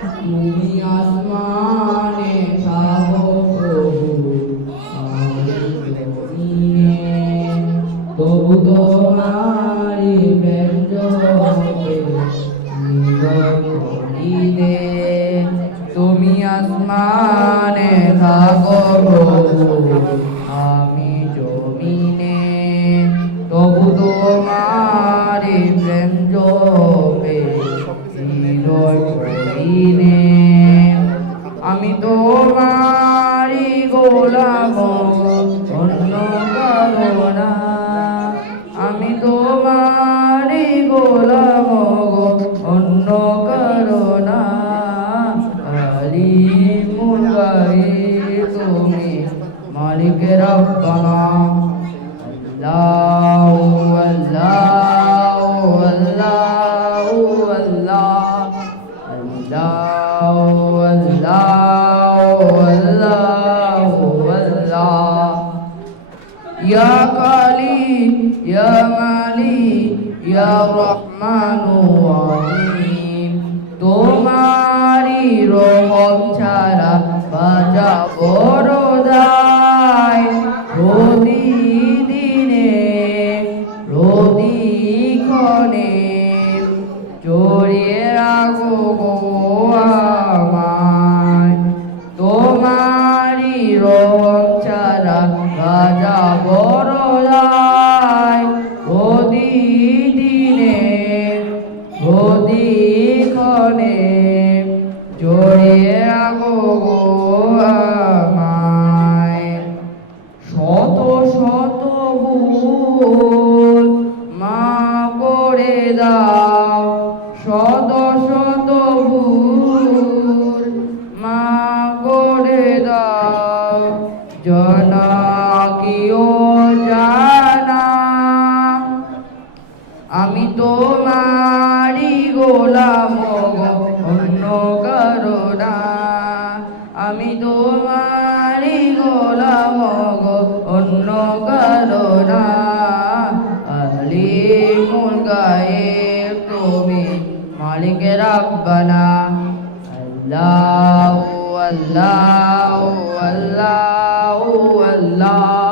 তুমি আসমানে থাকো প্রভু, আমি জমিনে, তবু তোমারি প্রেম জপে হৃদয় করিলে। তুমি আসমানে থাকো প্রভু, আমি জমিনে, তবু তোমারি প্রেম জপে হৃদয় করিলে। আমি তোমারি গোলাম, অন্য কারো না। আমি তোমারি গোলাম, অন্য কারো না। আলিমুল গায়ব তুমি, মালিক রব্বানা। আল্লাহু আল্লাহু আল্লাহু আল্লাহ, আল্লাহু আল্লাহু আল্লাহু আল্লাহ। ইয়া কালী ইয়া মালিক ইয়া রহমানু রহিম, তোমারি রহম ছাড়া বাঁচা বড় দায়। প্রতিদিনে প্রতিক্ষণে জড়িয়ে রাখো গো আমায়। তোমারি রহম ছাড়া বাঁচা বড় দায়। প্রতিদিনে প্রতিক্ষণে জড়িয়ে রাখো গো আমায়। শত শত ভুল মাফ করে দাও, শত শত ভুল মাফ করে দাও। জনকিও জানা আমি তোমারি গোলাম, অন্য কারো না। আমি তোমারি গোলাম, অন্য কারো না। আলিমুল গায়ব তুমি, মালিক রব্বানা। আল্লাহু আল্লাহু আল্লাহু আল্লাহ।